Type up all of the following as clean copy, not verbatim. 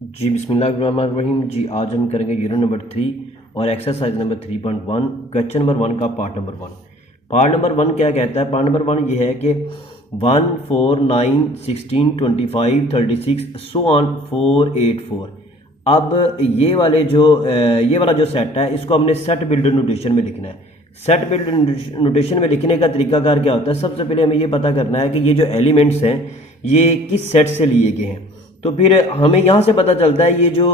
जी बिस्मिल्लाहिर्रहमानिर्रहीम। जी आज हम करेंगे यूनिट नंबर 3 और एक्सरसाइज नंबर 3.1 क्वेश्चन नंबर 1 का पार्ट नंबर 1। पार्ट नंबर 1 क्या कहता है? पार्ट नंबर 1 ये है कि 1 4 9 16 25 36 सो ऑन 484। अब ये वाला जो सेट है इसको हमने सेट बिल्डर नोटेशन में लिखना है। सेट बिल्डर नोटेशन में लिखने का तरीकाकार क्या होता है? सबसे पहले हमें ये पता करना है कि ये जो एलिमेंट्स हैं ये किस सेट से लिए गए हैं। तो फिर हमें यहाँ से पता चलता है ये जो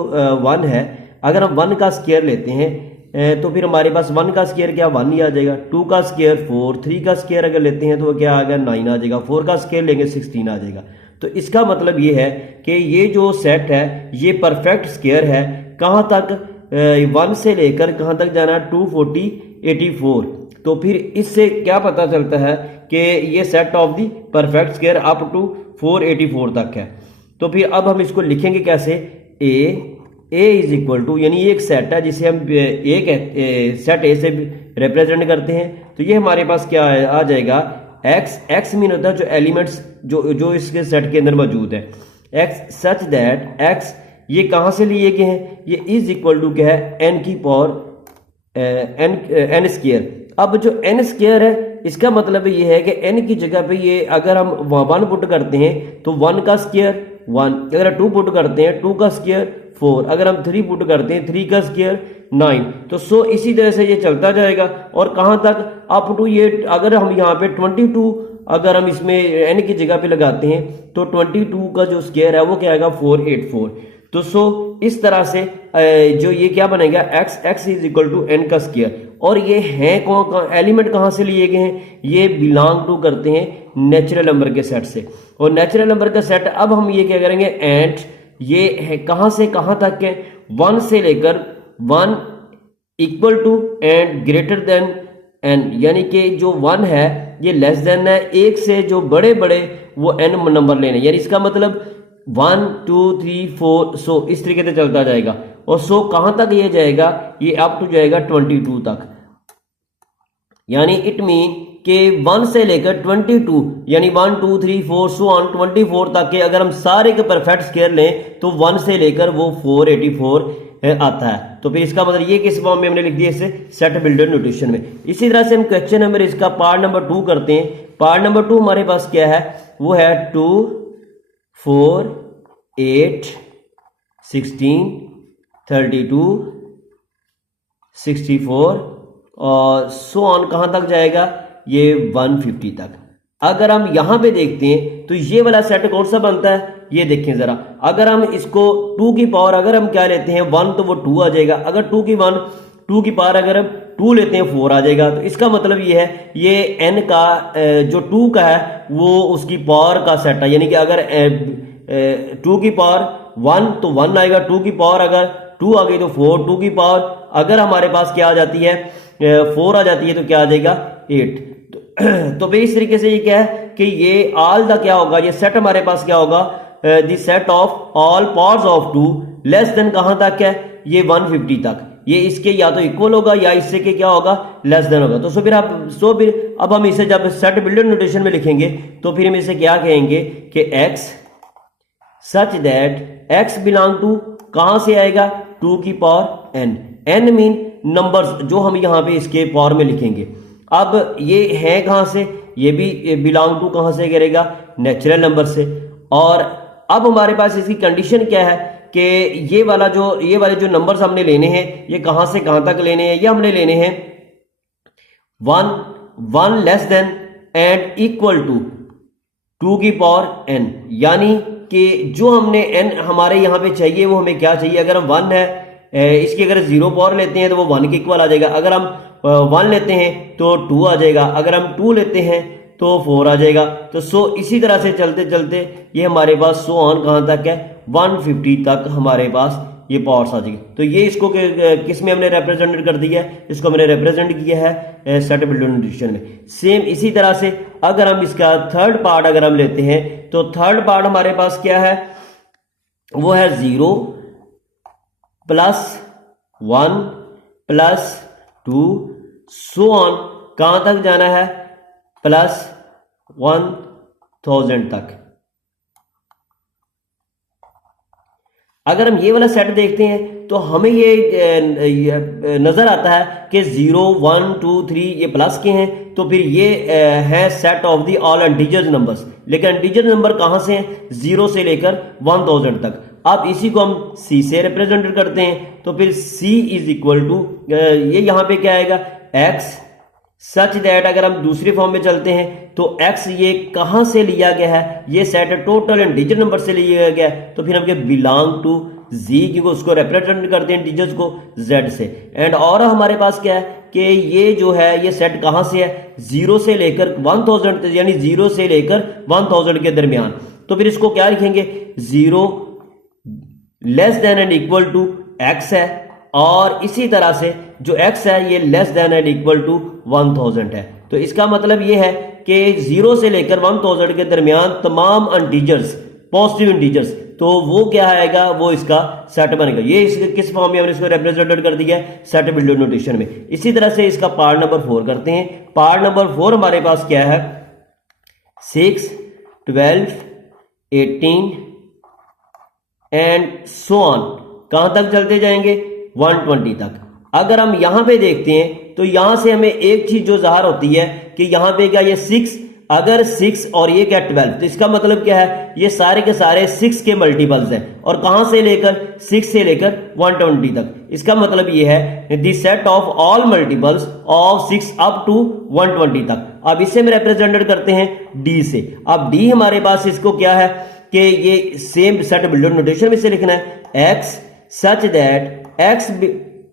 1 है, अगर हम 1 का स्क्वायर लेते हैं तो फिर हमारे पास 1 का स्क्वायर क्या 1 ही आ जाएगा। 2 का स्क्वायर 4, 3 का स्क्वायर अगर लेते हैं तो वो क्या आ गया 9 आ जाएगा। 4 का स्क्वायर लेंगे 16 आ जाएगा। तो इसका मतलब ये है कि ये जो सेट है ये परफेक्ट स्क्वायर है। कहाँ तक? 1 से लेकर कहाँ तक जाना है? 240 84। तो फिर इससे क्या पता चलता है कि ये set of the perfect square up to 484 तक है। तो फिर अब हम इसको लिखेंगे कैसे? ए इज इक्वल टू, यानी ये एक सेट है जिसे हम सेट ए से रिप्रेजेंट करते हैं। तो ये हमारे पास क्या आ जाएगा? एक्स मीन होता है जो एलिमेंट्स जो इसके सेट के अंदर मौजूद है। एक्स सच दैट एक्स ये कहाँ से लिए गए हैं? ये इज इक्वल टू क्या है? एन की पावर एन स्क्वायर। अब जो एन स्क्वायर है इसका मतलब ये है कि एन की जगह पे ये अगर हम 1 पुट करते हैं तो 1 का स्क्वायर 1, अगर 2 पुट करते हैं 2 का स्क्वायर 4, अगर हम 3 पुट करते हैं 3 का स्क्वायर 9। तो सो इसी तरह से ये चलता जाएगा और कहाँ तक? अप टू ये, अगर हम यहाँ पे 22 अगर हम इसमें एन की जगह पे लगाते हैं तो 22 का जो स्क्वायर है वो क्या आएगा? 484। तो सो इस तरह से जो ये क्या बनेगा? X is equal to n का स्क्वायर। और ये हैं कौन एलिमेंट कहाँ से लिए गए हैं? ये बिलोंग टू करते हैं नेचुरल नंबर के सेट से। और नेचुरल नंबर का सेट अब हम ये क्या करेंगे? एंड ये है कहाँ से कहाँ तक है? 1 से लेकर 1 equal to and greater than n, यानी कि जो 1 है ये लेस देन है 1 से जो बड़े बड़े वो एन नंबर लेने, यानी इसका मतलब 1 2 3 4 सो इस तरीके से चलता जाएगा। और सो कहां तक ये जाएगा? ये अप टू जाएगा 22 तक। यानी इट मीन के 1 से लेकर 22, यानी 1 2 3 4 सो ऑन 24 तक के अगर हम सारे के परफेक्ट स्क्वायर लें तो 1 से लेकर वो 484 आता है। तो फिर इसका मतलब ये किस फॉर्म में हमने लिख दिया? इसे सेट बिल्डर नोटेशन में। इसी तरह से हम क्वेश्चन नंबर इसका पार्ट नंबर 2 करते हैं। पार्ट नंबर 2 हमारे पास क्या है? वो है 2 4 8 16 32 64 और सो ऑन कहां तक जाएगा? ये 150 तक। अगर हम यहां पे देखते हैं तो ये वाला सेट कौन सा बनता है? ये देखें जरा। अगर हम इसको 2 की पावर अगर हम क्या लेते हैं 1 तो वो 2 आ जाएगा। अगर 2 की पावर अगर हम 2 लेते हैं 4 आ जाएगा। तो इसका मतलब ये है ये n का जो 2 का है वो उसकी पावर का सेट है। यानी कि अगर 2 की पावर 1 तो 1 आएगा, 2 की पावर अगर 2 आ गई तो 4, 2 की पावर अगर हमारे पास क्या आ जाती है 4 आ जाती है तो क्या आ जाएगा 8। तो भाई इस तरीके से ये क्या है कि ये ऑल दा क्या होगा? ये सेट हमारे पास क्या होगा? The set of all parts of 2 less than कहां तक है? ये 150 तक। ये इसके या तो इक्वल होगा या इससे के क्या होगा? लेस देन होगा। तो फिर अब हम इसे जब सेट बिल्डर नोटेशन में लिखेंगे तो फिर हम इसे क्या कहेंगे कि x such that x belong to कहां से आएगा? 2 की पावर एन। एन मीन नंबर्स जो हम यहां पे इसके पावर में लिखेंगे। अब ये है कहां से? ये भी बिलोंग टू कहां से करेगा? नेचुरल नंबर से। और अब हमारे पास इसकी कंडीशन क्या है कि ये वाले जो नंबर्स हमने लेने हैं ये कहां से कहां तक लेने हैं? ये हमने लेने हैं 1 less than and equal to 2 की पावर एन। यानी कि जो हमने एन हमारे यहां पे चाहिए वो हमें क्या चाहिए? अगर हम 1 है इसकी अगर 0 पावर लेते हैं तो वो 1 के इक्वल आ जाएगा। अगर हम 1 लेते हैं तो 2 आ जाएगा। अगर हम 2 लेते हैं तो 4 आ जाएगा। तो सो इसी तरह से चलते चलते ये हमारे पास सो ऑन कहां तक है? 150 तक हमारे पास ये पावर्स आ जाएगी। तो ये इसको किस में हमने रिप्रेजेंट कर दिया है? इसको हमने रिप्रेजेंट किया है सेट बिल्डर नोटेशन में। सेम इसी तरह से अगर हम इसका थर्ड पार्ट अगर हम लेते हैं तो थर्ड पार्ट हमारे पास क्या है? वो है 0 प्लस 1 प्लस 2 सो ऑन कहां तक जाना है? प्लस 1000 तक। अगर हम ये वाला सेट देखते हैं तो हमें ये नजर आता है कि 0 1 2 3 ये प्लस के हैं, तो फिर ये है set of the all integer numbers. लेकिन इंटीजर नंबर कहां से हैं? 0 से लेकर 1000 तक। अब इसी को हम C से रिप्रेजेंट करते हैं, तो फिर C इज इक्वल टू ये यहां पे क्या आएगा x सच दैट, अगर हम दूसरी फॉर्म में चलते हैं तो x ये कहां से लिया गया है? ये सेट टोटल इंटीजर नंबर से लिया गया है, तो फिर हम बिलोंग टू z, क्योंकि उसको रिप्रेजेंट करते हैं इंटीजर्स को z से। एंड और हमारे पास क्या है कि ये जो है ये सेट कहां से है? 0 से लेकर 1000, यानी 0 से लेकर 1000 के दरमियान। तो फिर इसको क्या लिखेंगे? 0 less than and equal to x है, और इसी तरह से जो x है ये less than and equal to 1000 है। तो इसका मतलब ये है कि 0 से लेकर 1000 के दरमियान तमाम इंटीजर्स, पॉजिटिव इंटीजर्स, तो वो क्या आएगा? वो इसका सेट बनेगा। ये इसके किस फॉर्म में हमने इसको रिप्रेजेंटेड कर दिया है? सेट बिल्डिंग नोटेशन में। इसी तरह से इसका पार्ट नंबर 4 करते हैं। पार्ट नंबर 4 हमारे पास क्या है? 6 12 18 एंड सो ऑन, कहां तक चलते जाएंगे? 120 तक। अगर हम यहां पे देखते हैं तो यहां से हमें एक चीज जो ज़ाहिर होती है कि यहां पे क्या, ये 6, अगर 6 और ये क्या 12, तो इसका मतलब क्या है? ये सारे के सारे 6 के मल्टीपल्स हैं, और कहां से लेकर? 6 से लेकर 120 तक। इसका मतलब ये है the set of all multiples of 6 up to 120 तक। अब इसे हम रिप्रेजेंटेड करते हैं D से। अब D हमारे पास इसको क्या है कि ये सेम सेट बिल्डिंग नोटेशन में से लिखना है, x such that x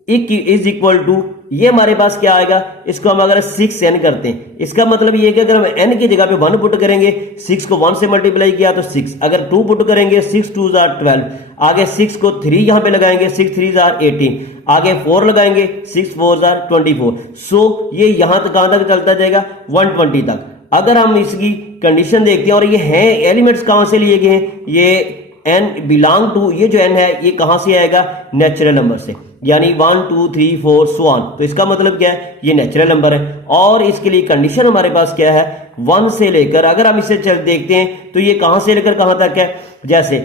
is equal to, ये हमारे पास क्या आएगा? इसको हम अगर 6n करते हैं, इसका मतलब ये है कि अगर हम n की जगह पे 1 पुट करेंगे, 6 को 1 से मल्टीप्लाई किया तो 6, अगर 2 पुट करेंगे 6 2s are 12, आगे 6 को 3 यहां पे लगाएंगे, 6 3s are 18, आगे 4 लगाएंगे, 6 4s are 24। सो ये यहां तक कहां तक चलता जाएगा? 120 तक। अगर हम इसकी कंडीशन देखते हैं, और ये हैं एलिमेंट्स कहां से लिए गए हैं? ये n बिलोंग टू, ये जो n है ये कहां से आएगा? नेचुरल नंबर से, यानी 1 2 3 4 सो ऑन। तो इसका मतलब क्या है? ये नेचुरल नंबर है। और इसके लिए कंडीशन हमारे पास क्या है? 1 से लेकर, अगर हम इसे चल देखते हैं तो ये कहां से लेकर कहां तक है? जैसे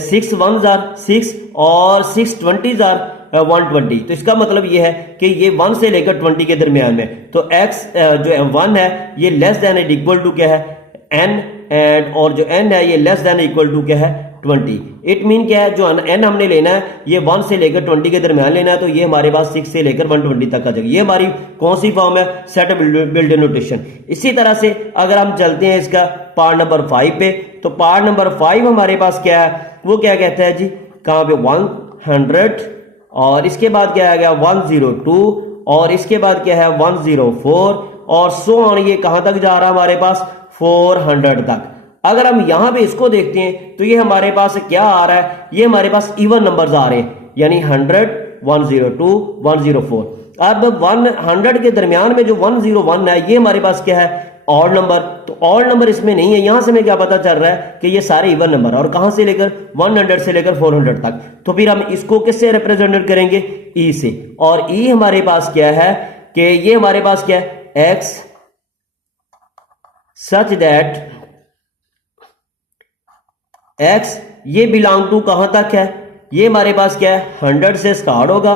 6 1s are 6 और 6 20s are 120। तो इसका मतलब ये है कि ये 1 से लेकर 20 के दरमियान में। तो x जो 1 है ये less than and equal to क्या है? n, एंड और जो n है ये लेस देन इक्वल टू क्या है? 20। इट मीन क्या है? जो n हमने लेना है ये 1 से लेकर 20 के दरमियान लेना है, तो ये हमारे पास 6 से लेकर 120 तक आ जाएगी। ये हमारी कौन सी फॉर्म है? Set building notation. इसी तरह से अगर हम चलते हैं इसका पार्ट नंबर 5 पे, तो पार्ट नंबर 5 हमारे पास क्या है? वो क्या कहता है जी? कहां पे? 100, और इसके बाद क्या आ गया? 102, और इसके बाद क्या है? 104, और सो ऑन। ये कहां तक जा रहा है हमारे पास? 400 तक। अगर हम यहां पे इसको देखते हैं तो ये हमारे पास क्या आ रहा है? ये हमारे पास इवन नंबर्स आ रहे हैं, यानी 100 102 104। अब 100 के दरमियान में जो 101 है ये हमारे पास क्या है? Odd number. तो ऑड नंबर इसमें नहीं है। यहां से हमें क्या पता चल रहा है कि ये सारे इवन नंबर, और कहां से लेकर? 100 से लेकर 400 तक। तो फिर हम इसको किससे रिप्रेजेंट करेंगे? ई से। और ई हमारे पास क्या है कि ये हमारे पास क्या है? x सच दैट x ये बिलोंग टू कहां तक है? ये हमारे पास क्या है? 100 से स्टार्ट होगा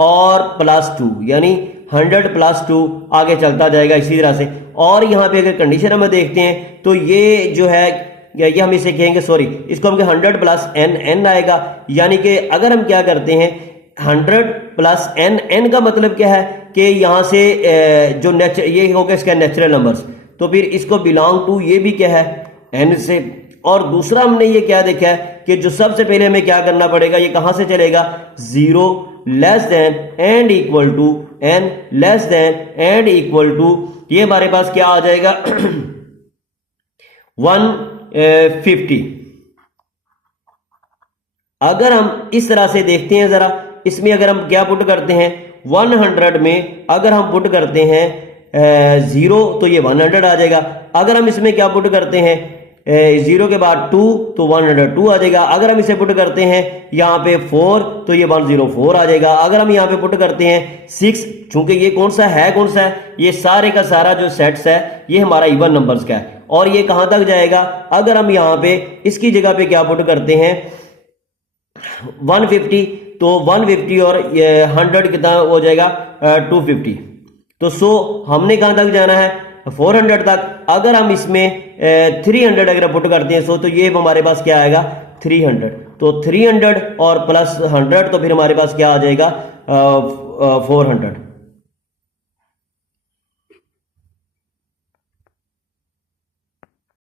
और +2, यानी 100 + 2 आगे चलता जाएगा इसी तरह से। और यहां पे अगर कंडीशन हम देखते हैं तो ये जो है ये हम इसे कहेंगे, सॉरी, इसको हम 100 + n आएगा। यानी कि अगर हम क्या करते हैं 100 + n का मतलब क्या है कि यहां से जो ये होगा इसका नेचुरल नंबर्स, तो फिर इसको बिलोंग टू ये भी क्या है? n से। और दूसरा हमने ये क्या देखा है कि जो सबसे पहले हमें क्या करना पड़ेगा? ये कहां से चलेगा? 0 less than and equal to n less than and equal to, ये हमारे पास क्या आ जाएगा? 150। अगर हम इस तरह से देखते हैं जरा, इसमें अगर हम क्या पुट करते हैं 100 में, अगर हम पुट करते हैं 0 तो ये 100 आ जाएगा। अगर हम इसमें क्या पुट करते हैं 0 के बाद 2 तो 102 आ जाएगा। अगर हम इसे पुट करते हैं यहाँ पे 4 तो ये 104 आ जाएगा। अगर हम यहाँ पे पुट करते हैं 6, चूंकि ये कौन सा है ये सारे का सारा जो सेट्स है ये हमारा इवन नंबर्स का है। और ये कहां तक जाएगा? अगर हम यहाँ पे इसकी जगह पे क्या पुट करते हैं 150, तो 150 और 100 कितना हो जाएगा 250। तो 100 हमने कहाँ तक जाना है 400 तक। अगर हम इसमें 300 अगर पुट करते हैं 100, तो ये हमारे पास क्या आएगा 300। तो 300 और प्लस 100, तो फिर हमारे पास क्या आ जाएगा 400।